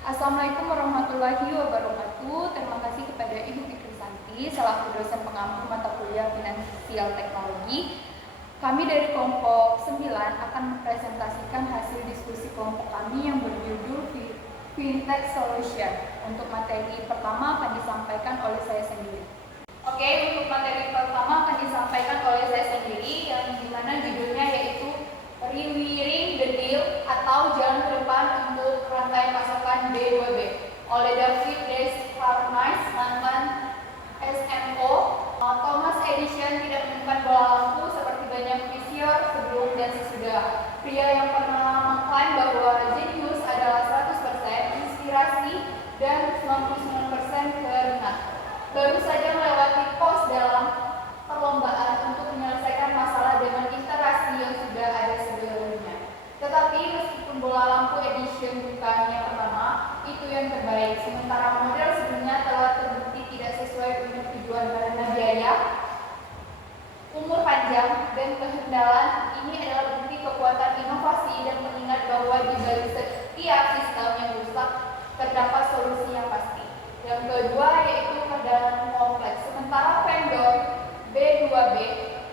Assalamualaikum warahmatullahi wabarakatuh. Terima kasih kepada Ibu Fikri Santi selaku dosen pengampu mata kuliah Finansial Teknologi. Kami dari kelompok 9 akan mempresentasikan hasil diskusi kelompok kami yang berjudul Fintech Solution. Untuk materi pertama akan disampaikan oleh saya sendiri. Oke, untuk materi pertama akan disampaikan oleh saya sendiri yang dimana judulnya yaitu Rewiring the Deal atau Jalan ke Depan untuk Rantai Pasokan B2B oleh David Desharnais, mantan SMO. Thomas Edison tidak menemukan bola lampu seperti banyak visior sebelum dan sesudah. Pria yang pernah mengklaim bahwa jenius adalah 100% inspirasi dan 99% keringat baru saja melewati pos dalam perlombaan untuk menyelesaikan masalah dengan iterasi yang sudah ada sebelumnya. Tetapi meskipun bola lampu Edison bukan yang pertama, itu yang terbaik. Sementara model sebelumnya telah terbukti tidak sesuai dengan tujuan karena biaya, umur panjang, dan kehandalan. Ini adalah bukti kekuatan inovasi dan mengingat bahwa di balik setiap sistem yang rusak terdapat solusi yang pasti. Yang kedua yaitu keadaan kompleks. Sementara vendor B2B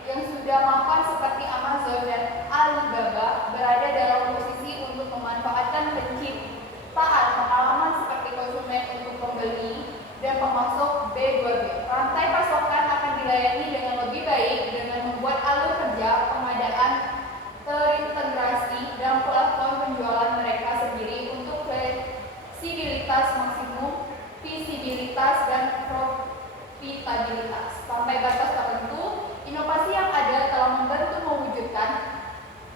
yang sudah mapan seperti Amazon dan Alibaba berada dalam posisi untuk memanfaatkan penciptaan pengalaman seperti konsumen untuk pembeli dan pemasok B2B. Rantai pasokan akan dilayani dengan lebih baik dengan membuat alur kerja pengadaan terintegrasi dan platform penjualan mereka sendiri untuk fleksibilitas maksimum, visibilitas dan profitabilitas. Sampai batas tertentu, inovasi yang ada telah membantu mewujudkan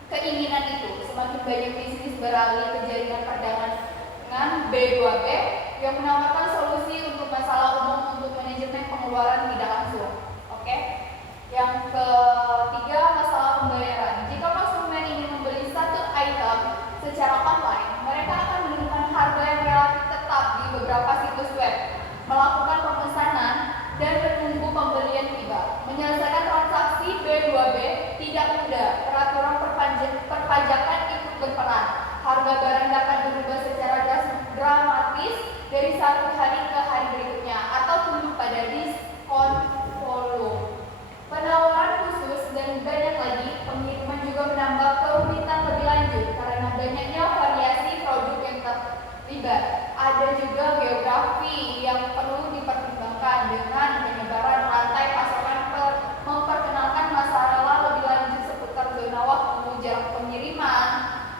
keinginan itu. Semakin banyak bisnis beralih ke jaringan perdagangan B2B yang menawarkan solusi untuk masalah umum untuk manajemen pengeluaran tidak langsung. Oke. Yang ketiga, masalah pembayaran. Jika konsumen ingin membeli satu item secara online, mereka akan menemukan harga yang relatif tetap di beberapa situs web, melakukan pemesanan, dan menunggu pembelian tiba. Menyelesaikan transaksi B2B tidak mudah. Peraturan perpajakan ikut berperan. Harga barang dapat berubah secara dramatis dari satu hari ke hari berikutnya atau tunduk pada diskon volume. Penawaran khusus dan banyak lagi. Pengiriman juga menambah kerumitan lebih lanjut karena banyaknya variasi produk yang terlibat. Ada juga geografi yang perlu dipertimbangkan dengan penyebaran rantai pasokan memperkenalkan masalah lebih lanjut seputar zona waktu, jarak pengiriman,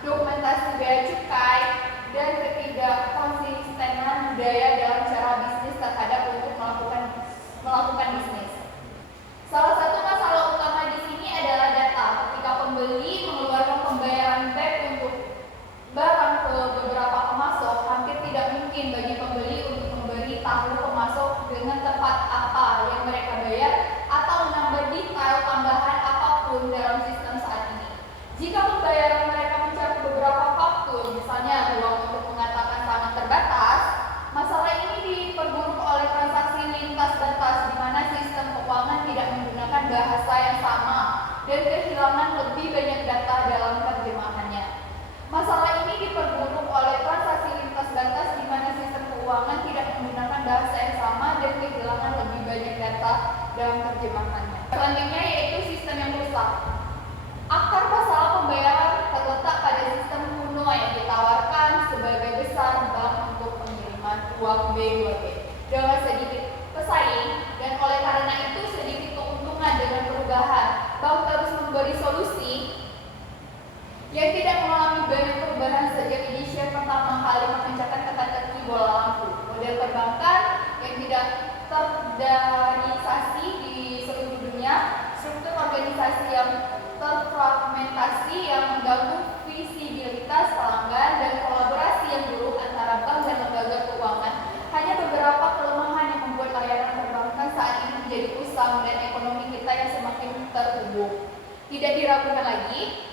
dokumentasi bea cukai, dan ketidakkonsistenan budaya dalam cara bisnis terhadap untuk melakukan bisnis. Salah satu masalah utama di sini adalah data. Ketika pembeli mengeluarkan pembayaran back untuk barang ke beberapa pemasok, hampir tidak mungkin bagi pembeli untuk memberitahu pemasok dengan tepat apa yang mereka bayar atau menambah detail tambahan apapun dalam sistem saat ini. Jika pembayaran mereka mencakup beberapa faktur, misalnya ruang untuk mengatakan sangat terbatas, masalah ini diperburuk oleh transaksi lintas batas di mana sistem keuangan tidak menggunakan bahasa yang sama dan kehilangan lebih banyak data dalam terjemahannya. Masalah ini diperburuk oleh transaksi lintas batas di mana sistem keuangan tidak menggunakan bahasa yang sama dan kehilangan lebih banyak data dalam terjemahannya. Selanjutnya yaitu sistem yang rusak. Akar masalah pembayaran terletak pada sistem kuno yang ditawarkan sebagai besar bank untuk pengiriman uang B2B dengan sedikit pesaing, dan oleh karena itu sedikit keuntungan dengan perubahan. Bank terus memberi solusi yang tidak mengalami banyak perubahan sejak edisi pertama kali memecahkan teka-teki bola lampu. Model perbankan yang tidak terstandarisasi di seluruh dunia, struktur organisasi yang terfragmentasi yang mengganggu visibilitas pelanggan, dan kolaborasi yang buruk antara bank dan lembaga keuangan. Hanya beberapa kelemahan yang membuat layanan perbankan saat ini menjadi usang dan ekonomi kita yang semakin terhubung. Tidak diragukan lagi,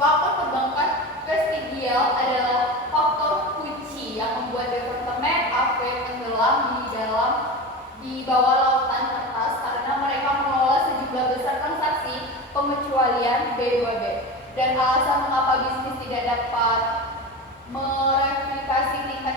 faktor perbankan presidial adalah faktor kunci yang membuat departemen AV tenggelam di bawah lautan kertas karena mereka mengelola sejumlah besar transaksi pengecualian B2B. Dan alasan mengapa bisnis tidak dapat mereplikasi tingkat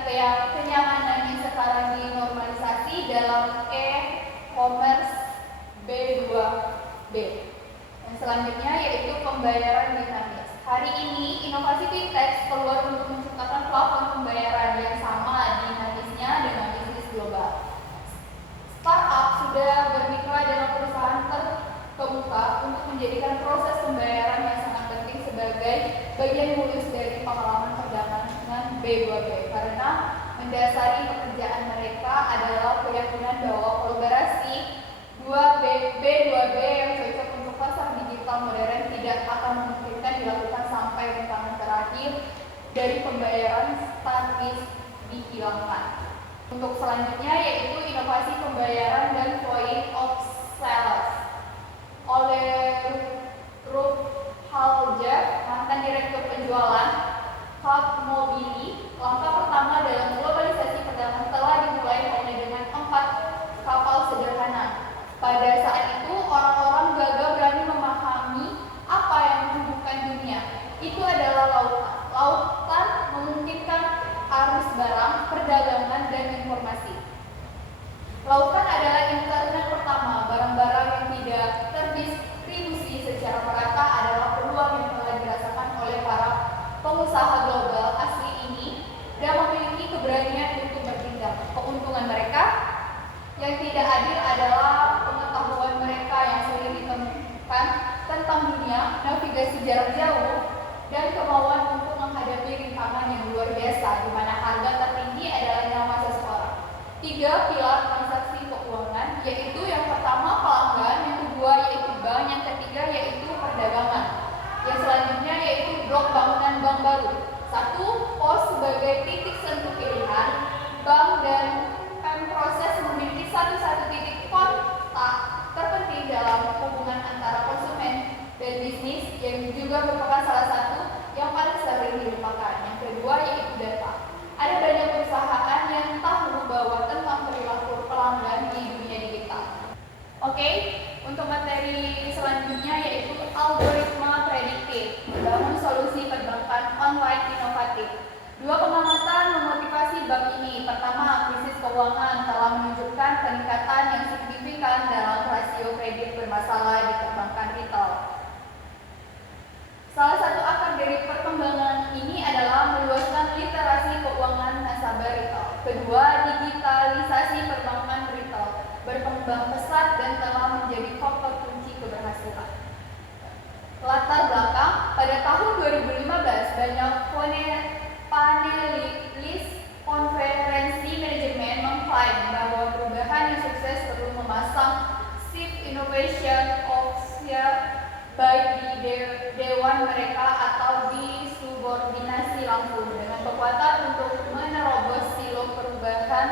selanjutnya yaitu pembayaran dinamis. Hari ini inovasi fintech keluar untuk menciptakan platform pembayaran yang sama dinamisnya dengan bisnis global. Startup sudah bermitra dengan perusahaan terkemuka untuk menjadikan proses pembayaran yang sangat penting sebagai bagian mulus dari pengalaman perdagangan B2B karena mendasari pekerjaan mereka adalah keyakinan bahwa kolaborasi B2B yang cocok untuk pasar digital modern tidak akan memungkinkan dilakukan sampai rentang terakhir dari pembayaran statis dihilangkan. Untuk selanjutnya yaitu inovasi pembayaran dan point of sales. Oleh Ruth Haljer, mantan direktur penjualan Hub Mobili, langkah pertama dalam globalisasi perdagangan telah dimulai oleh dengan 4 kapal sederhana. Pada saat itu, orang-orang gagal berani memahami apa yang menghubungkan dunia. Itu adalah lautan. Lautan memungkinkan arus barang, perdagangan, dan informasi. Lautan adalah internet pertama. Barang-barang yang tidak terdistribusi secara merata adalah peluang yang telah dirasakan oleh para pengusaha global asli ini dan memiliki keberanian untuk bertindak. Keuntungan mereka yang tidak adil adalah pengetahuan mereka yang sulit ditemukan tentang dunia, navigasi jarak jauh, dan kemauan untuk menghadapi rintangan yang luar biasa, di mana harga tertinggi adalah nyawa seseorang. 3 pilar transaksi keuangan, yaitu yang pertama pelanggan, yang kedua yaitu bank, yang ketiga yaitu perdagangan. Yang selanjutnya yaitu blok bangunan bank baru. 1. Pos sebagai titik sentuh pilihan, bank dan proses memiliki satu titik kontak terpenting dalam hubungan antara konsumen dan bisnis yang juga merupakan salah satu yang paling sering dilupakan. Yang kedua yaitu data. Ada banyak perusahaan yang tahu bahwa tentang perilaku pelanggan di dunia digital. Oke, untuk materi selanjutnya yaitu algoritma prediktif, membangun solusi perbankan online inovatif. 2 pengamatan memotivasi bank ini. Pertama, krisis keuangan telah menunjukkan peningkatan yang signifikan dalam rasio kredit bermasalah di perbankan retail. Salah satu akar dari perkembangan ini adalah meluaskan literasi keuangan nasabah retail. Kedua, digitalisasi perbankan retail berkembang pesat dan telah menjadi faktor kunci keberhasilan. Latar belakang, pada tahun 2015 banyak panelis konferensi manajemen mengklaim bahwa perubahan yang sukses perlu memasang Chief Innovation Officer baik di dewan mereka atau disubordinasi langsung dengan kekuatan untuk menerobos silo perubahan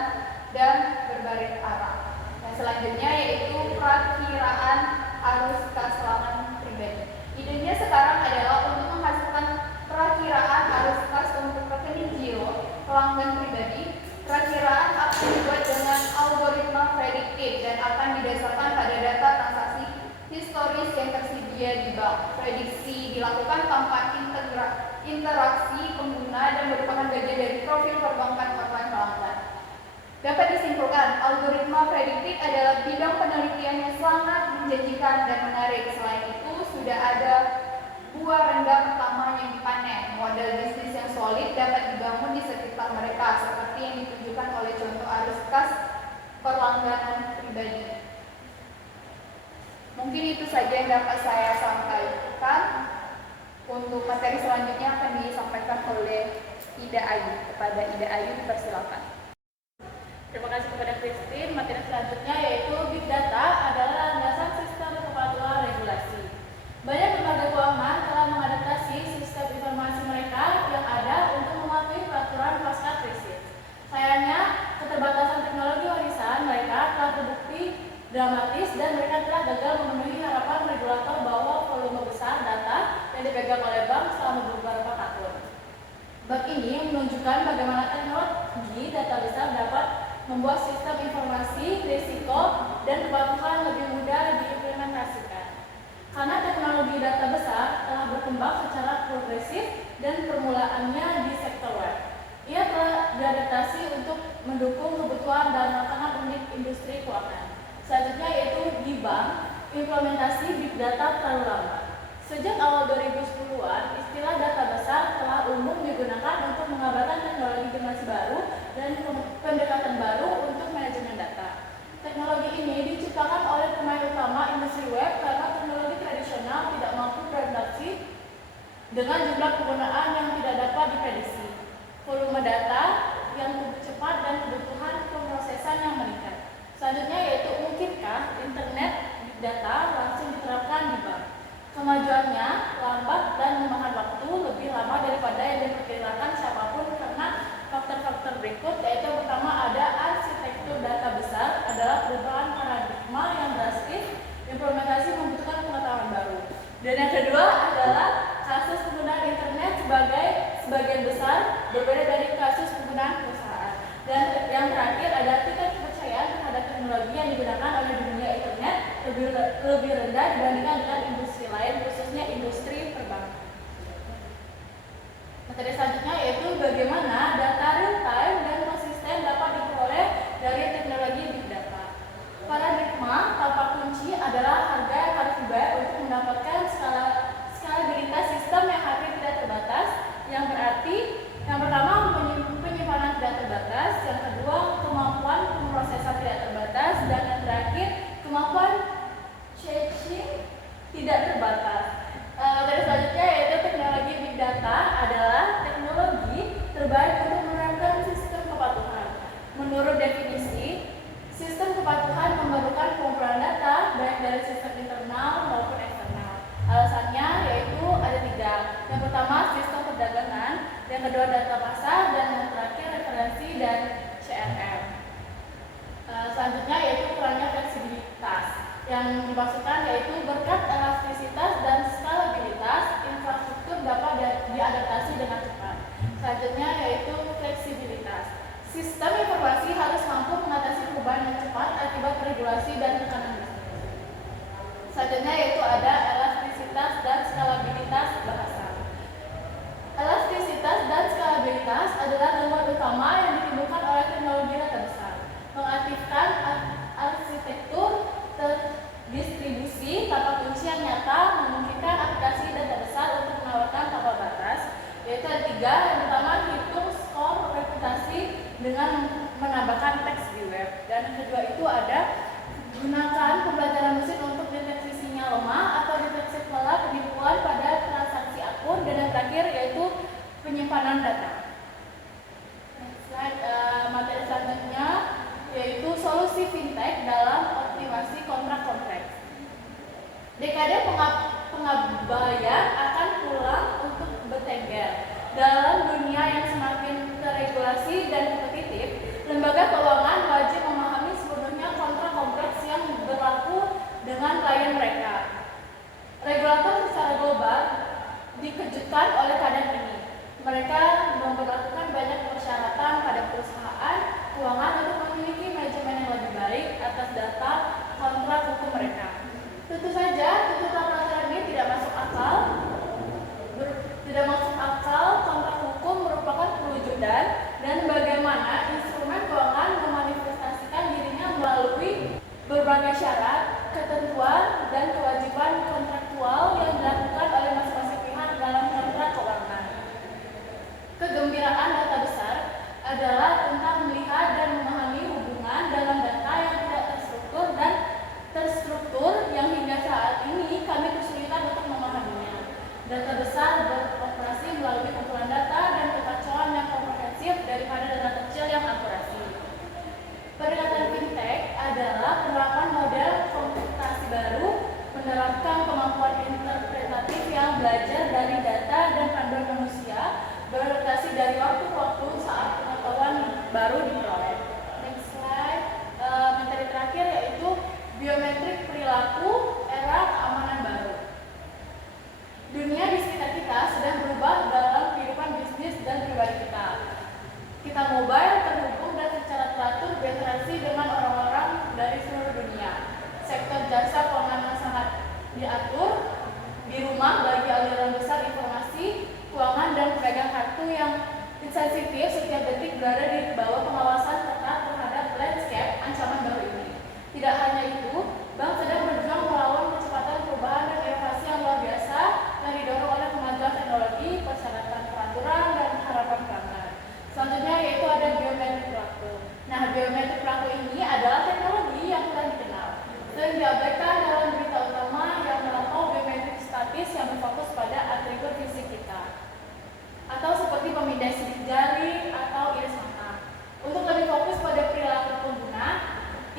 dan berbaris arah. Yang selanjutnya yaitu perakiraan arus kas pelanggan pribadi. Idenya sekarang adalah untuk menghasilkan perakiraan arus kas untuk rekening giro pelanggan pribadi. Perakiraan akan dibuat dengan algoritma prediktif dan akan didasarkan pada data transaksi historis yang tersedia di bank. Prediksi dilakukan tanpa interaksi pengguna dan merupakan bagian dari profil perbankan online pelanggan. Dapat disimpulkan, algoritma prediktif adalah bidang penelitian yang sangat menjanjikan dan menarik. Selain itu, sudah ada buah rendah pertama yang dipanen. Model bisnis yang solid dapat dibangun di sekitar mereka, seperti yang ditunjukkan oleh contoh arus kas perlangganan pribadi. Mungkin itu saja yang dapat saya sampaikan. Untuk materi selanjutnya akan disampaikan oleh Ida Ayu. Kepada Ida Ayu dipersilakan. Terima kasih kepada Christine. Materi selanjutnya yaitu Big Data adalah landasan sistem kepatuhan regulasi. Banyak lembaga keuangan telah mengadaptasi sistem informasi mereka yang ada untuk mematuhi peraturan pasca krisis. Sayangnya, keterbatasan teknologi warisan mereka telah terbukti dramatis dan mereka telah gagal memenuhi harapan regulator bahwa volume besar data yang dipegang oleh bank selama beberapa tahun. Bank ini menunjukkan bagaimana teknologi data besar dapat membuat sistem informasi, risiko, dan kepatuhan lebih mudah diimplementasikan. Karena teknologi data besar telah berkembang secara progresif dan permulaannya di sektor web. Ia telah diadaptasi untuk mendukung kebutuhan dan tantangan unik industri keuangan. Selanjutnya yaitu di bank, implementasi Big Data terlalu lambat. Sejak awal 2010-an, istilah data besar telah umum digunakan untuk mengabarkan teknologi generasi baru dan pendekatan baru untuk manajemen data. Teknologi ini diciptakan oleh pemain utama industri web karena teknologi tradisional tidak mampu beradaptasi dengan jumlah penggunaan yang tidak dapat diprediksi, volume data yang cepat dan kebutuhan pemrosesan yang meningkat. Selanjutnya yaitu mungkinkah internet big data langsung diterapkan di bank. Kemajuannya lambat dan memakan waktu lebih lama daripada yang diperkirakan siapapun karena faktor-faktor berikut, yaitu pertama ada arsitektur data besar adalah perubahan paradigma yang drastis, implementasi membutuhkan pengetahuan baru. Dan yang kedua adalah kasus penggunaan internet sebagian besar berbeda dari kasus penggunaan perusahaan. Dan yang terakhir ada tingkat kepercayaan terhadap teknologi yang digunakan oleh dunia internet lebih rendah dibandingkan dengan industri lain, khususnya industri perbankan. Materi selanjutnya yaitu bagaimana data real time dan konsisten dapat diperoleh dari teknologi big data. Paradigma tanpa kunci adalah harga yang harus dibayar untuk mendapatkan skalabilitas sistem yang hampir tidak terbatas, yang berarti yang pertama penyimpanan tidak terbatas, yang kedua kemampuan pemrosesan tidak terbatas, dan yang terakhir kemampuan caching tidak terbatas. Dari selanjutnya yaitu teknologi big data adalah teknologi terbaik untuk menerapkan sistem kepatuhan. Menurut definisi, sistem kepatuhan memerlukan pengumpulan data baik dari sistem internal maupun eksternal. Alasannya yaitu ada tiga. Yang pertama sistem perdagangan, yang kedua data pasar, dan yang terakhir referensi dan CRM. Selanjutnya yaitu kurangnya fleksibilitas. Yang dimaksudkan yaitu berkat elastisitas dan skalabilitas, infrastruktur dapat diadaptasi dengan cepat. Selanjutnya yaitu fleksibilitas. Sistem informasi harus mampu mengatasi perubahan yang cepat akibat regulasi dan tekanan bisnis. Selanjutnya yaitu ada elastisitas dan skalabilitas bahasa. Elastisitas dan skalabilitas adalah gangguan utama yang ditimbulkan oleh teknologi data besar. Mengaktifkan arsitektur terdistribusi tanpa kunci yang nyata memungkinkan aplikasi data besar untuk menawarkan tanpa batas, yaitu ada tiga. Yang pertama hitung skor reputasi dengan menambahkan teks di web, dan yang kedua itu ada gunakan pembelajaran mesin untuk deteksi sinyal lemah atau deteksi pola penipuan pada transaksi akun, dan yang terakhir yaitu penyimpanan data. Next slide. Materi selanjutnya yaitu solusi fintech dalam optimasi kontrak kompleks. Dekade pengabaian akan pulang untuk bertengger. Dalam dunia yang semakin terregulasi dan kompetitif, lembaga keuangan wajib memahami sepenuhnya kontrak kompleks yang berlaku dengan klien mereka. Regulator secara global dikejutkan oleh keadaan ini. Mereka memperlakukan banyak persyaratan pada perusahaan keuangan untuk memiliki manajemen yang lebih baik atas data kontrak hukum mereka. Tentu saja tuntutan peraturan ini tidak masuk akal. Kontrak hukum merupakan perwujudan dan bagaimana instrumen keuangan memanifestasikan dirinya melalui berbagai syarat, ketentuan, dan kewajiban kontraktual yang dilakukan oleh masing-masing pihak dalam kontrak keuangan. Kegembiraan data besar adalah tentang melihat dan memahami hubungan dalam data yang tidak terstruktur yang hingga saat ini kami kesulitan untuk memahaminya. Data besar beroperasi melalui kumpulan data dan kekacauan yang komprehensif daripada data kecil yang akurasi. Pendekatan fintech adalah penerapan model komputasi baru, menerapkan kemampuan interpretatif yang belajar dari data dan panduan manusia, beradaptasi dari waktu ke waktu saat pengetahuan baru diperoleh. Next slide. Materi terakhir yaitu biometrik perilaku era keamanan baru. Dunia di sekitar kita sedang berubah dalam kehidupan bisnis dan pribadi kita. Kita mobile, terhubung dan secara teratur berinteraksi dengan orang-orang dari seluruh dunia. Sektor jasa keuangan sangat diatur di rumah bagi aliran besar informasi keuangan dan pedagang kartu yang sensitif setiap detik berada di bawah pengawasan ketat terhadap landscape ancaman baru ini. Tidak hanya itu, bank sedang berjuang melawan kecepatan perubahan dan inovasi yang luar biasa harapan pelanggan. Selanjutnya yaitu ada biometrik pelaku. Nah, biometrik pelaku ini adalah teknologi yang telah dikenal sering diabaikan dalam berita utama yang melampaui biometrik statis yang berfokus pada atribut fisik kita, atau seperti pemindai sidik jari atau iris mata. Untuk lebih fokus pada perilaku pengguna,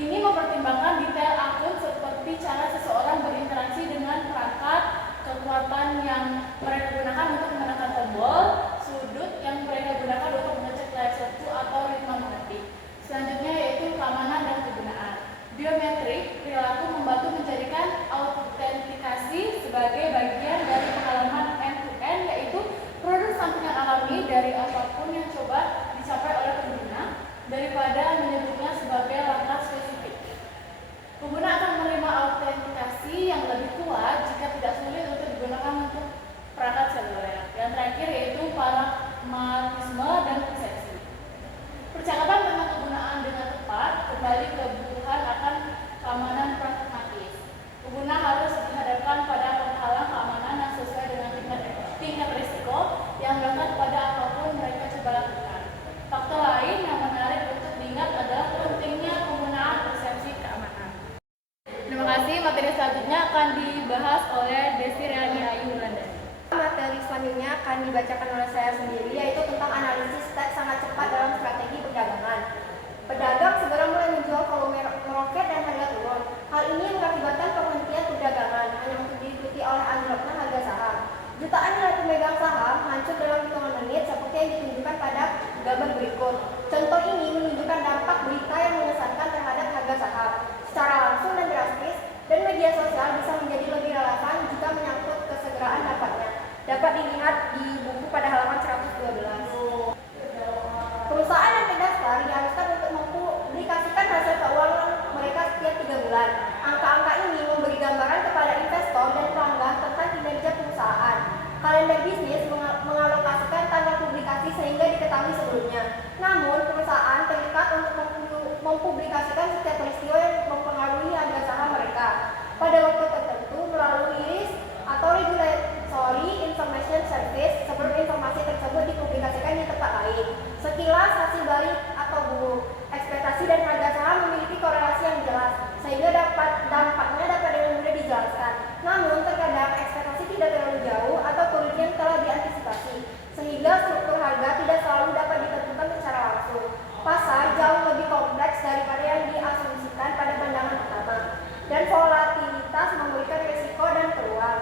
ini mempertimbangkan detail akun seperti cara seseorang berinteraksi dengan perangkat, kekuatan yang mereka gunakan untuk menekan tombol, sudut yang mereka gunakan untuk mengecek layar sentuh atau ritme mengetik. Selanjutnya yaitu keamanan dan kegunaan. Biometrik perilaku membantu menjadikan autentikasi sebagai bagian dari pengalaman end-to-end, yaitu produk sampingan alami dari apapun yang coba dicapai oleh pengguna daripada menyebutnya sebagai langkah spesifik. Pengguna akan menerima autentikasi yang lebih kuat jika tidak sulit untuk digunakan untuk perangkat seluler. Yang terakhir yaitu pragmatisme dan persepsi. Percakapan tentang kegunaan dengan tepat kembali ke kebutuhan akan keamanan pragmatis. Pengguna harus dihadapkan pada penghalang keamanan yang sesuai dengan tingkat risiko yang melekat pada apapun mereka coba lakukan. Faktor lain yang menarik untuk diingat adalah pentingnya penggunaan persepsi keamanan. Terima kasih. Materi selanjutnya akan dibahas oleh Desi Riani Ayu Wulandari. Materi selanjutnya akan dibacakan oleh saya sendiri, yaitu tentang analisis teks sangat cepat dalam strategi perdagangan. Pedagang segera mulai menjual volume meroket dan harga turun. Hal ini mengakibatkan penghentian perdagangan hanya untuk diikuti oleh anjloknya harga saham. Jutaan nilai pemegang saham hancur dalam hitungan menit seperti yang ditunjukkan pada gambar berikut. Contoh ini menunjukkan dampak berita yang mengesankan terhadap harga saham secara langsung dan drastis, dan media sosial bisa menjadi lebih relevan jika menyangkut kesegeraan dapatnya. Dapat dilihat di buku pada halaman 112. Perusahaan yang terdaftar diharuskan untuk mempublikasikan hasil keuangan mereka setiap 3 bulan. Angka-angka ini memberi gambaran kepada investor dan pelanggan tentang kinerja perusahaan. Kalender bisnis mengalokasikan tanggal publikasi sehingga diketahui sebelumnya. Namun, perusahaan terikat untuk mempublikasikan setiap peristiwa yang mempengaruhi harga saham mereka pada waktu tertentu melalui rilis atau regulatory information service sebelum informasi tersebut dipublikasikan di tempat lain. Sekilas hasil balik atau buruk, ekspektasi dan harga saham memiliki korelasi yang jelas, sehingga dampaknya dapat dengan mudah dijelaskan. Namun terkadang ekspektasi tidak terlalu jauh atau kerugian telah diantisipasi, sehingga struktur harga tidak selalu dapat ditentukan secara langsung. Pasar jauh lebih kompleks daripada yang diasumsikan pada pandangan pertama, dan volatilitas memberikan risiko dan peluang.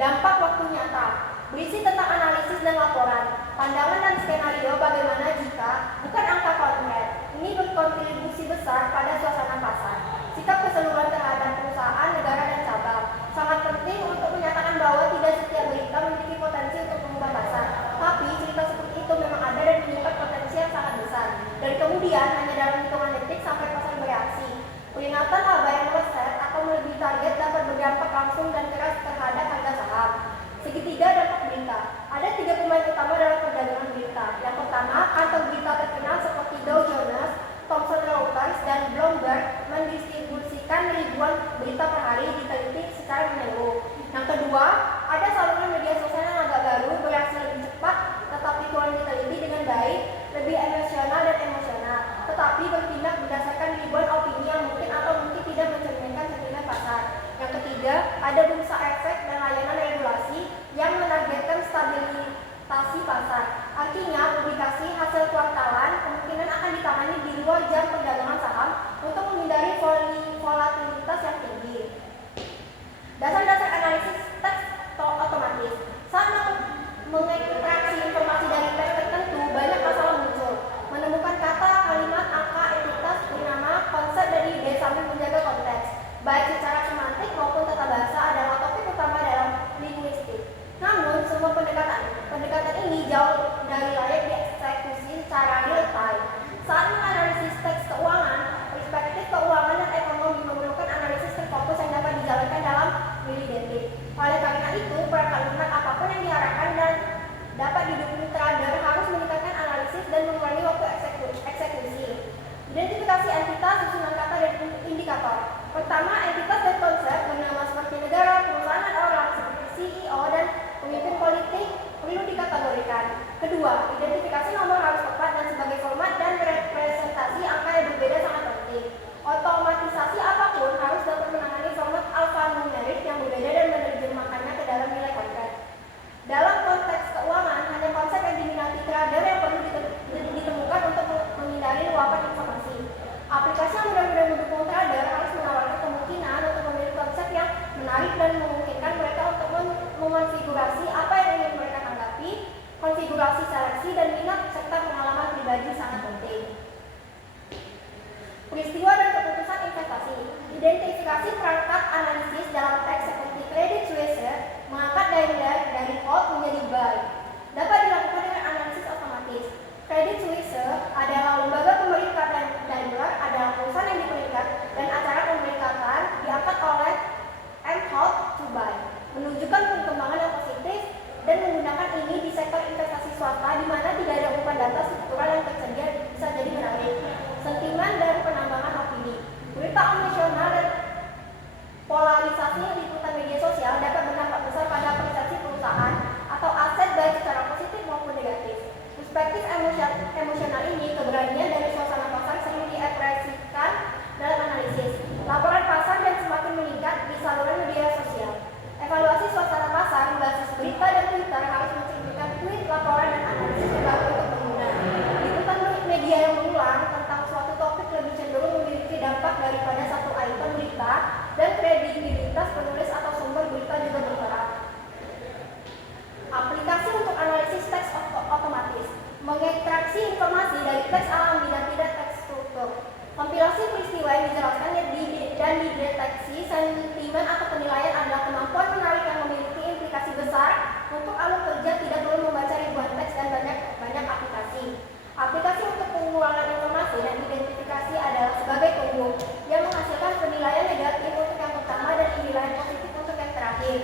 Dampak waktu nyata berisi tentang analisis dan laporan, pandangan dan skenario bagaimana jika bukan angka konkret. Ini berkontribusi besar pada suasana pasar. Sikap keseluruhan terhadap perusahaan, negara, dan cabang sangat penting untuk menyatakan bahwa tidak setiap berita memiliki potensi untuk mengubah pasar. Tapi cerita seperti itu memang ada dan menyimpan potensi yang sangat besar. Dan kemudian hanya dalam hitungan detik sampai pasar bereaksi. Peringatan laba yang meleset atau melebihi target dapat berdampak langsung dan keras terhadap harga saham. Segitiga dampak berita. Ada 3 pemain utama dalam perdagangan berita. Yang pertama, kantor berita terkenal seperti Dow Jones, Thomson Reuters, dan Bloomberg mendistribusikan ribuan berita per hari diteliti secara menyeluruh. Yang kedua, ada saluran media sosial yang agak baru, bereaksi lebih cepat, tetapi kurang diteliti dengan baik, lebih emosional dan emosional, tetapi bertindak berdasarkan ribuan opini yang mungkin atau mungkin tidak mencerminkan sentimen pasar. Yang ketiga, ada bursa efek dan layanan regulasi yang menargetkan stabilisasi pasar. Artinya, publikasi hasil kuartalan kemungkinan akan ditangani di luar jam perdagangan saham untuk menghindari volatilitas yang tinggi. Dasar-dasar analisis teks otomatis. Saat mengekstraksi informasi dari teks tertentu, banyak masalah muncul. Menemukan kata, kalimat, angka, entitas, nama, konsep, dan ide sambil menjaga konteks, baik secara semantik maupun tata bahasa adalah topik utama dalam linguistik. Namun, semua pendekatan ini jauh dari layak dieksekusi secara real time. Saat menganalisis teks keuangan, perspektif keuangan dan ekonomi memerlukan analisis terfokus yang dapat dijalankan dalam milidetik. Oleh karena itu, per kalimat apapun yang diarahkan dan dapat didukung trader harus meningkatkan analisis dan mengurangi waktu eksekusi. Identifikasi entitas, susunan kata, dan indikator. Pertama, entitas dan konsep bernama seperti negara, perusahaan, atau orang seperti CEO dan pemimpin politik perlu dikategorikan. Kedua, identifikasi nomor harus tepat dan sebagai format dan representasi angka yang berbeda sangat penting. Otomatisasi apapun harus dapat menangani format alfanumerik yang berbeda dan menerjemahkannya ke dalam nilai konkret. Dalam konteks keuangan, hanya konsep yang diminati trader yang perlu ditemukan untuk menghindari luapan informasi. Aplikasi yang benar-benar mendukung trader harus menawarkan kemungkinan untuk memilih konsep yang menarik dan memungkinkan mereka untuk mekonfigurasi apa yang ingin mereka tanggapi. Konfigurasi seleksi dan minat serta pengalaman pribadi sangat penting. Peristiwa dan keputusan investasi. Identifikasi perangkat analisis dalam teks seperti Credit Suisse mengangkat dari hold menjadi buy. Dapat dilakukan dengan analisis otomatis. Credit Suisse adalah lembaga pemerintah dan Daimler adalah perusahaan yang diperingkat dan acara pemeringkatan diangkat oleh hold to buy, menunjukkan perkembangan yang positif dan menggunakan ini di sektor investasi swasta di mana tidak ada umpan data struktural yang tersedia bisa jadi menarik. Sentimen dan penambangan opini. Berita emosional dan polarisasi liputan media sosial dapat berdampak besar pada persepsi perusahaan atau aset baik secara positif maupun negatif. Perspektif emosional ini keberanian dari suasana pasar sering diekspresikan dalam analisis. Laporan pasar dan semakin meningkat di saluran media sosial. Evaluasi suasana pasar berbasis berita dan Twitter harus mencerminkan tweet, laporan, dan analisis terbaru untuk pengguna. Liputan media yang berulang tentang suatu topik lebih cenderung memiliki dampak daripada satu item berita dan kredibilitas penulis atau sumber berita juga berperan. Aplikasi untuk analisis teks otomatis. Mengekstraksi informasi dari teks alami dan tidak teks struktur. Kompilasi peristiwa yang dijelaskan dan dideteksi sentimen atau penilaian adalah kemampuan menarik yang memiliki implikasi besar untuk alur kerja tidak perlu membaca ribuan teks dan banyak aplikasi. Aplikasi untuk pengulangan informasi dan identifikasi adalah sebagai tunggu yang menghasilkan penilaian negatif untuk yang pertama dan penilaian positif untuk yang terakhir.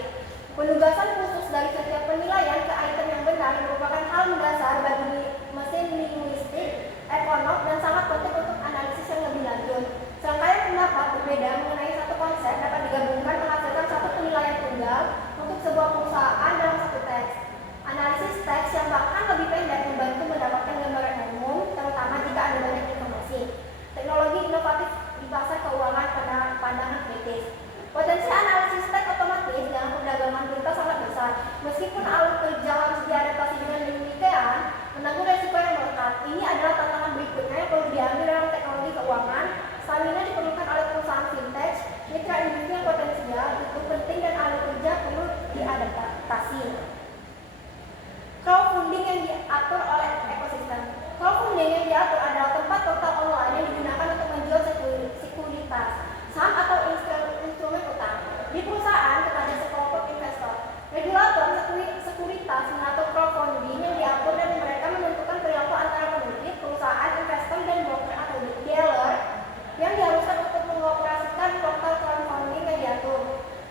Penugasan khusus dari setiap penilaian ke item yang benar merupakan hal mendasar bagi mesin linguistik, ekonom, dan sangat penting untuk analisis yang lebih lanjut. Serangkaian pendapat berbeda mengenai satu konsep dapat digabungkan menghasilkan satu penilaian tunggal untuk sebuah perusahaan dalam satu teks. Analisis teks yang bahkan lebih pendek membantu mendapatkan gambaran umum, terutama jika ada banyak informasi. Teknologi inovatif di pasar keuangan pada pandangan kritis. Potensi analisis teks otomatis dalam perdagangan berita sangat besar. Meskipun alur kerja harus diadaptasi dengan demikian, menanggung resiko yang melekat. Ini adalah tantangan berikutnya yang perlu diambil dalam teknologi keuangan. Stamina diperlukan oleh perusahaan fintech, mitra industri yang potensial itu penting dan alur kerja perlu diadaptasi. Crowdfunding yang diatur oleh ekosistem. Crowdfunding yang diatur adalah tempat portal online yang digunakan untuk menjual sekuritas, saham atau instrumen utang di perusahaan kepada sekelompok investor. Regulator sekuritas mengatur crowdfunding yang diatur dan mereka menentukan perilaku antara pemilik, perusahaan, investor, dan broker atau dealer yang diharuskan untuk mengoperasikan portal crowdfunding yang diatur.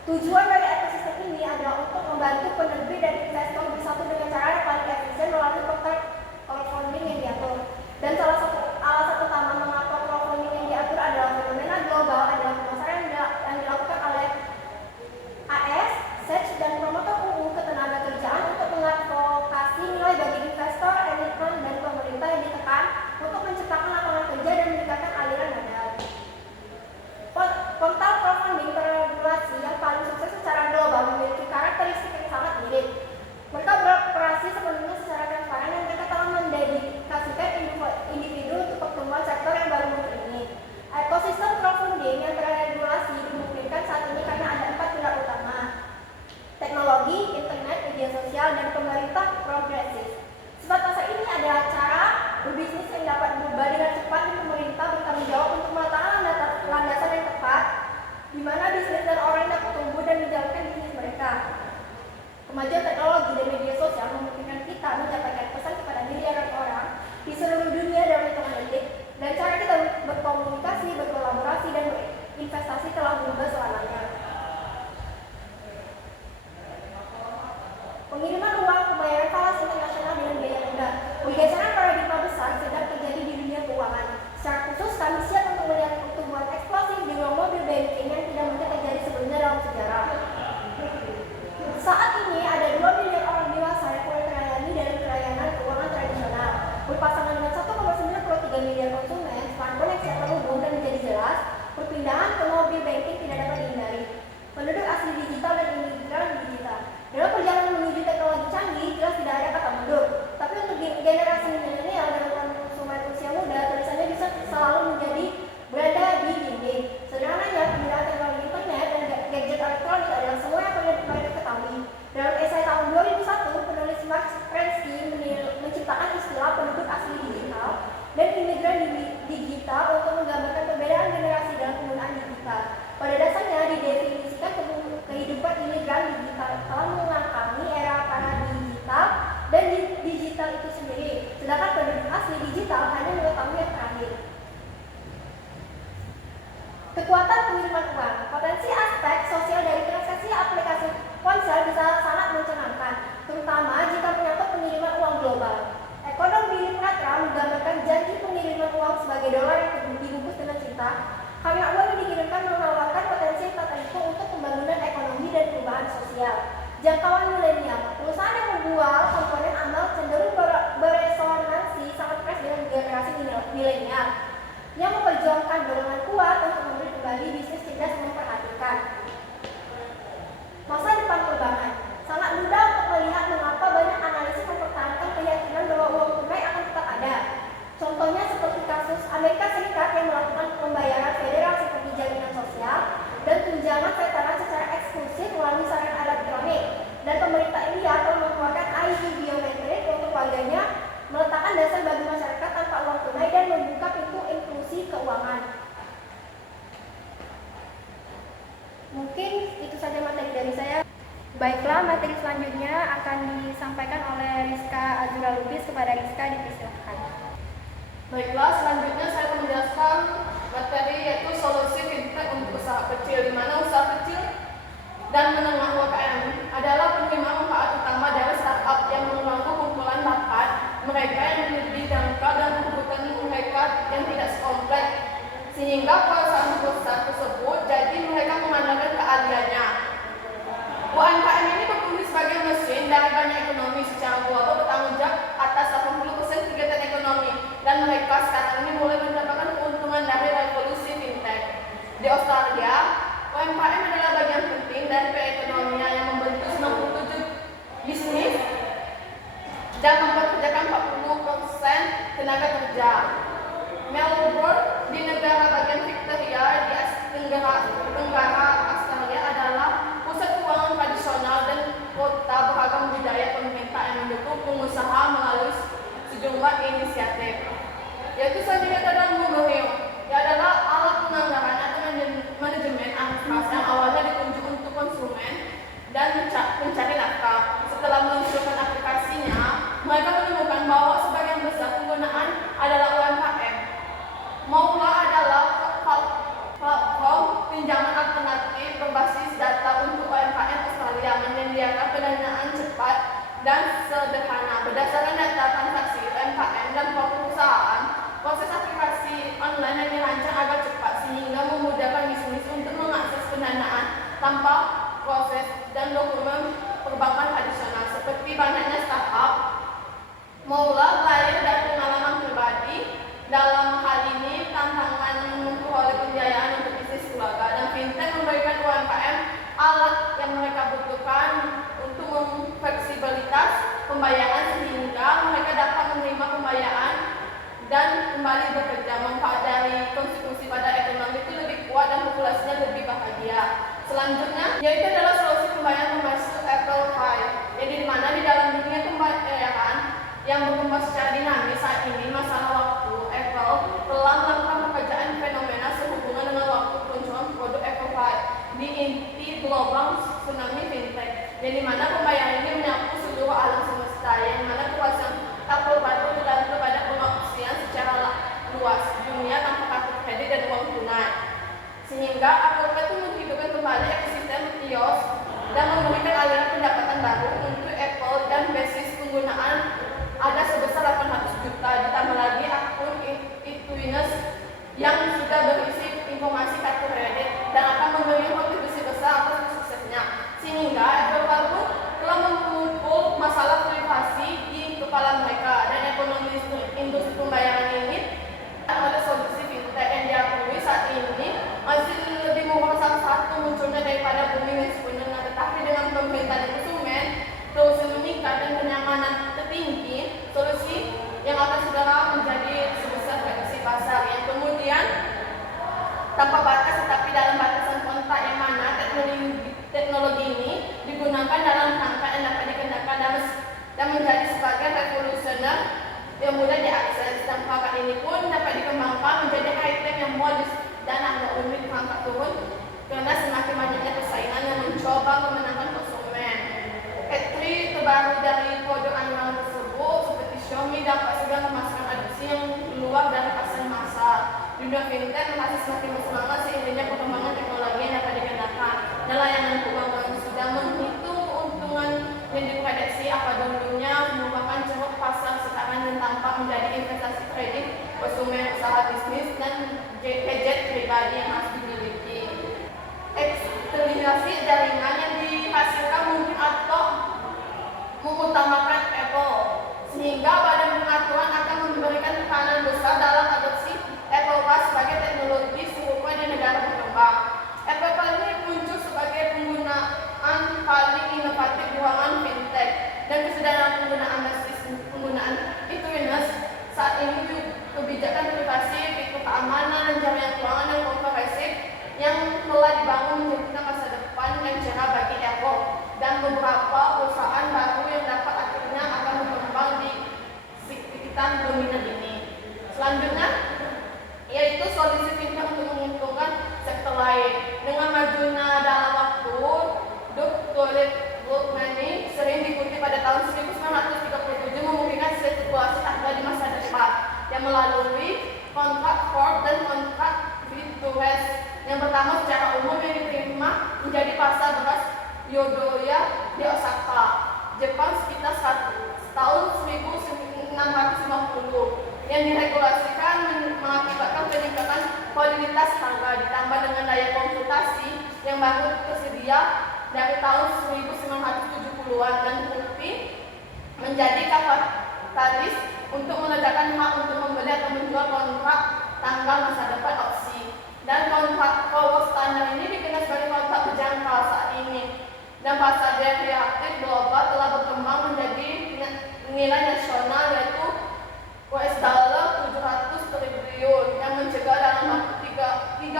Tujuan dari ekosistem ini adalah untuk membantu penerbit dan investor bersatu dengan cara yang paling efisien melalui portal crowdfunding yang diatur. Dan salah satu alasan utama mengapa crowdfunding yang diatur adalah fenomena global adalah pemasaran yang dilakukan oleh AS, SEC, dan promotor UU Ketenagakerjaan untuk mengadvokasi nilai bagi investor, emiten, dan pemerintah yang ditekan untuk menciptakan lapangan kerja dan meningkatkan aliran modal. Portal crowdfunding terregulasi yang paling sukses secara global memiliki karakteristik yang sangat mirip. Mereka beroperasi sepenuhnya secara transparan dan mereka telah mendedikasikan individu untuk pertumbuhan sektor yang baru muncul ini. Ekosistem crowdfunding yang terregulasi dimungkinkan saat ini karena ada 4 pilar utama: teknologi, internet, media sosial, dan pemerintah progresif. Sifat pasar ini adalah cara berbisnis yang dapat berubah dengan cepat dan pemerintah bertanggung jawab untuk meletakkan landasan yang tepat di mana bisnis dan orang dapat tumbuh dan menjalankan bisnis mereka. Kemajuan teknologi dan media sosial memungkinkan kita menyampaikan pesan kepada miliaran orang di seluruh dunia dalam hitungan detik, dan cara kita berkomunikasi, berkolaborasi, dan berinvestasi telah berubah selamanya. Pengiriman uang pembayaran falas internasional dengan biaya rendah. Pergeseran paradigma besar sedang terjadi di dunia keuangan. Secara khusus, kami siap untuk melihat pertumbuhan eksplosif di ruang mobile banking yang tidak mungkin terjadi sebelumnya dalam sejarah. Saat ini ada 2 miliar orang dewasa yang mulai terlayani dari pelayanan keuangan tradisional. milenial yang memperjuangkan dorongan kuat untuk memberi kembali bisnis cerdas memperhatikan masa depan perbankan. Sangat mudah untuk melihat mengapa banyak analisis mempertahankan keyakinan bahwa uang tunai akan tetap ada. Contohnya seperti kasus Amerika Serikat yang melakukan pembayaran federal seperti jaminan sosial dan tunjangan veteran secara eksklusif melalui sarana elektronik. Dan pemerintah India telah mengeluarkan ID biometrik untuk warganya, meletakkan dasar bagi masyarakat tanpa uang tunai dan membuka pintu inklusi keuangan. Mungkin itu saja materi dari saya. Baiklah, materi selanjutnya akan disampaikan oleh Rizka Azura Lubis. Kepada Rizka dipersilakan. Baiklah, selanjutnya saya akan menjelaskan materi yaitu solusi fintech untuk usaha kecil, di mana usaha kecil dan menengah UMKM adalah penerima manfaat utama dari startup yang mengganggu kumpulan bakat mereka yang lebih dangkal dan kebutuhan mereka yang tidak sekompleks, sehingga perusahaan besar tersebut jadi mereka mengandalkan keahliannya. UMKM ini berfungsi sebagai mesin dari banyak ekonomi secara global, bertanggung jawab atas 80% kegiatan ekonomi, dan mereka sekarang ini mulai mendapatkan keuntungan dari revolusi fintech. Di Australia, UMKM adalah bagian penting dari perekonomian yang membentuk 97 bisnis dan mempekerjakan 40% tenaga kerja. Melbourne di negara bagian Victoria di Tenggara Australia adalah pusat keuangan tradisional dan kota beragam budaya pemerintah yang mendukung pengusaha melalui sejumlah inisiatif. Yaitu selanjutnya adalah Mubahio, yang adalah alat penganggaran atau manajemen administrasi yang awalnya ditunjuk untuk konsumen dan pencari nafkah. Setelah meluncurkan aplikasinya, mereka menemukan bahwa sebagian besar penggunaan adalah UMKM. Maula adalah platform pinjaman alternatif berbasis data untuk UMKM Australia, menyediakan pendanaan cepat dan sederhana berdasarkan data transaksi UMKM dan perusahaan. Proses aplikasi online yang dirancang agar cepat sehingga memudahkan bisnis untuk mengakses pendanaan tanpa proses dan dokumen perbankan tradisional. Seperti banyaknya startup, Maula lahir dari pengalaman pribadi. Dalam hal ini, tantangan memperoleh pembiayaan untuk bisnis keluarga, dan fintech memberikan UMKM alat yang mereka butuhkan untuk memfleksibilitas pembayaran sehingga mereka dapat menerima pembayaran dan kembali bekerja. Manfaat dari kontribusi pada ekonomi itu lebih kuat dan populasinya lebih bahagia. Selanjutnya, yaitu adalah solusi pembayaran berbasis Apple Pay, jadi di mana di dalam dunia pembayaran yang berkembang secara dinamis saat ini, masalah waktu Apple telah melakukan pekerjaan fenomena sehubungan dengan waktu peluncuran produk Apple Pay di inti gelombang tsunami fintech, yang dimana pembayaran ini menyapu seluruh alam semesta, yang mana kekuasaan Apple Pay itu bergantung pada pengaplikasian secara luas dunia tanpa kartu kredit dan uang tunai, sehingga Apple Pay itu menghidupkan kembali ekosistem iOS dan memberikan aliran pendapatan baru untuk Apple, dan basis penggunaan ada sebesar 800 juta, ditambah lagi akun iTunes yang sudah berisi informasi kartu kredit dan akan memberikan kontribusi besar atas suksesnya, sehingga Apple pun telah mengumpul masalah privasi di kepala mereka, dan ekonomi industri pembayaran ini oleh solusi fintech yang diakui saat ini masih lebih merupakan salah satu munculnya daripada booming sebenarnya, tetapi dengan pemerintah dan konsumen terus meningkat dan kenyamanan tertinggi, solusi yang akan segera menjadi sebesar prediksi pasar yang kemudian tanpa batas tetapi dalam batasan kontak, yang mana teknologi ini digunakan dalam rangka yang dapat dikenakan dan menjadi sebagai revolusioner yang mudah diakses, dan perangkat ini pun dapat dikembangkan menjadi item yang modis dan agak unik perangkat turun karena semakin banyaknya persaingan yang mencoba memenangkan konsumen. Entry terbaru dari produk andalan tersebut seperti Xiaomi dapat segera memasukkan adopsi yang keluar dari pasar massal. Dunia fintech masih semakin bersemangat seiringnya perkembangan teknologi yang dapat dikenakan, dan layanan keuangan sudah menghitung keuntungan yang diprediksi apa dulunya merupakan ceruk pasar sekarang yang tampak menjadi investasi kredit, konsumen, usaha bisnis, dan gadget pribadi yang harus dimiliki. Eksternalisasi jaringan yang dihasilkan mungkin atau mengutamakan Apple, sehingga badan pengaturan akan memberikan tekanan besar dalam adopsi ini juga kebijakan privasi, fitur keamanan, dan jaminan keuangan yang komprehensif yang telah dibangun menjadikan masa depan yang cerah bagi Evo dan beberapa perusahaan baru yang dapat akhirnya akan berkembang di sekitar dominan ini. Selanjutnya, yaitu solusi fintech untuk menguntungkan sektor lain. Dengan majunya dalam waktu, World Money sering diikuti pada tahun 1937 memungkinkan situasi ada di masa depan yang melalui kontrak Ford dan kontrak West. Yang pertama secara umum yang diterima menjadi pasar beras Yodoya di Osaka, Jepang sekitar tahun 1650 yang diregulasikan mengakibatkan peningkatan kualitas harga ditambah dengan daya komputasi yang baru tersedia dari tahun 1970-an dan terbukti menjadi katalis untuk meledakan hak untuk membeli atau menjual kontrak tanggal masa depan opsi. Dan kontrak forward standar ini dikenal sebagai kontrak berjangka saat ini. Dan pasar derivatif global telah berkembang menjadi nilai nasional yaitu US dollar 700 triliun yang mencegah dalam waktu 30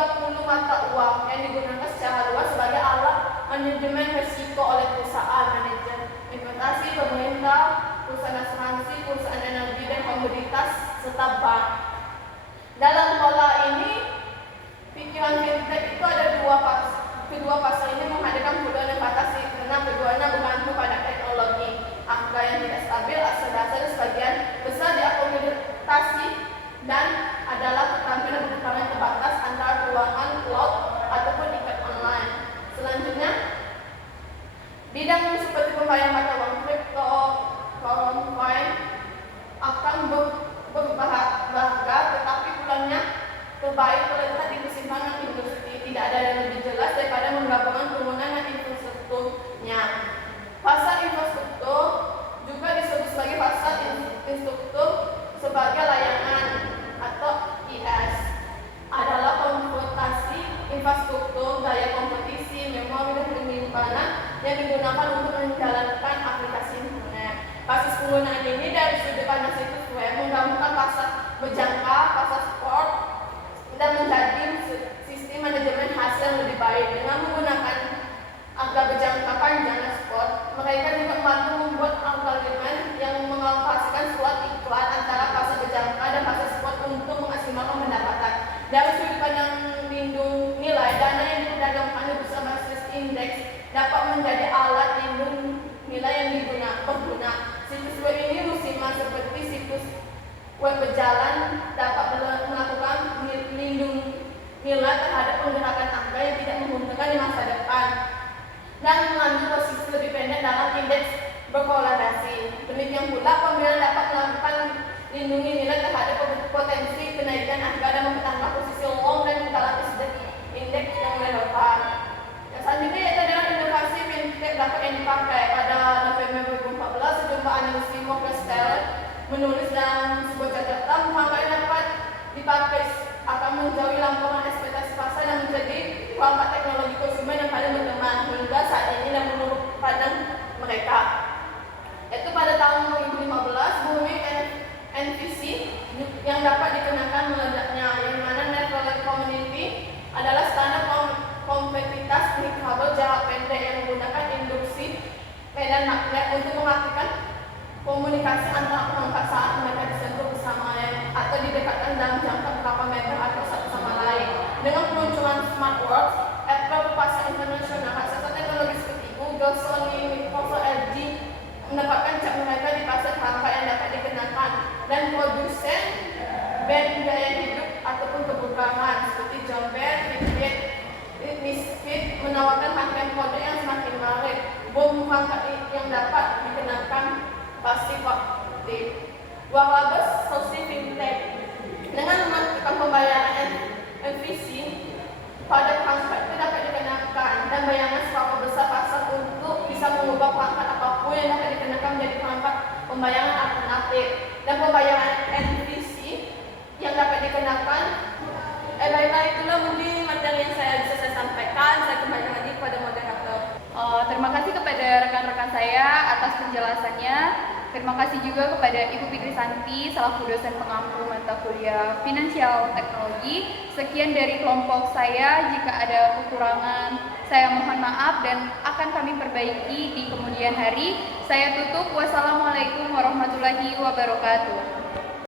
mata uang yang digunakan secara luas sebagai alat manajemen risiko oleh perusahaan, manajer investasi, pemerintah, perusahaan asuransi, perusahaan energi dan komoditas serta bank. Dalam pola ini, pikiran fintech itu ada kedua pasar ini menghadirkan peluang yang batasi karena keduanya bergantung pada teknologi. Angka yang tidak stabil asal dasar sebagian besar diakomodasi dan adalah keterampilan terbatas antara keuangan cloud ataupun ikat online. Selanjutnya, bidang seperti pembayaran mata uang kripto, coin akan berharga, tetapi pulangnya terbaik terletak di kesimpangan industri. Tidak ada yang lebih jelas daripada menggabungkan penggunaan infrastrukturnya. Pasar infrastruktur juga disebut sebagai pasar infrastruktur sebagai layanan atau IS adalah konvertasi infrastruktur, daya kompetisi, memori dan penyimpanan yang digunakan untuk menjalankan aplikasi internet. Basis penggunaan ini dari sudut pandang situs web menggabungkan pasar berjangka, pasar sport dan menjadi sistem manajemen hasil yang lebih baik. Dengan menggunakan angka berjangka panjang dan sport, mereka juga mampu membuat algoritma yang mengalokasikan slot iklan antara pasar berjangka dan pasar sport untuk memaksimalkan pendapatan. Dari sudut pandang lindung nilai, dana yang diperdagangkan bersama basis indeks dapat menjadi alat lindung nilai yang berguna. Situs web ini musiman seperti situs web berjalan dapat melakukan lindung nilai terhadap penggerakan angka yang tidak menguntungkan di masa depan dan mengambil posisi lebih pendek dalam indeks berkorelasi. Demikian pula pembiayaan dapat melakukan lindungi nilai terhadap potensi kenaikan harga dan mempertahankan posisi long dan dalam indeks yang relevan. Yang selanjutnya yaitu dengan inovasi fintech dapat yang dipakai. Pada November 2014, sejumlah analis Morgan Stanley menulis dalam sebuah catatan bahwa yang dapat dipakai akan menjauhi laporan ekspektasi pasar dan menjadi perangkat teknologi konsumen yang paling berkembang hingga saat ini dan menurut pandang mereka. Yaitu pada tahun 2015, booming NVC yang dapat dikenakan meledaknya, yang mana Network Community adalah standar kompetitas kabel jarak pendek yang menggunakan induksi medan magnet untuk mengakibatkan komunikasi antara perangkat saat mereka disentuh bersama atau didekatkan dalam jangka berapa meter atau satu sama lain. Dengan peluncuran smartwatch, Apple pasar internasional, hasil teknologi seperti Google, Sony, Microsoft, LG mendapatkan cap mereka di pasar harga yang dapat dikenakan, dan produsen band gaya hidup ataupun kebugaran seperti John Bell, Fitbit, Misfit menawarkan rangkaian produk yang semakin menarik. Bom perangkat yang dapat dikenakan pasti aktif. Wearables solusi fintech dengan melakukan pembayaran MVC pada perangkat itu dapat dikenakan dan bayangan seberapa besar pasar untuk bisa mengubah perangkat apapun yang dapat dikenakan menjadi perangkat pembayaran alternatif. Dan pembayaran MVC yang dapat dikenakan baiklah itulah mungkin materi yang saya bisa sampaikan. Saya kembali lagi kepada moderator. Terima kasih kepada rekan-rekan saya atas penjelasannya. Terima kasih juga kepada Ibu Fikri Santi selaku dosen pengampu mata kuliah Finansial Teknologi. Sekian dari kelompok saya, jika ada kekurangan saya mohon maaf dan akan kami perbaiki di kemudian hari. Saya tutup. Wassalamualaikum warahmatullahi wabarakatuh.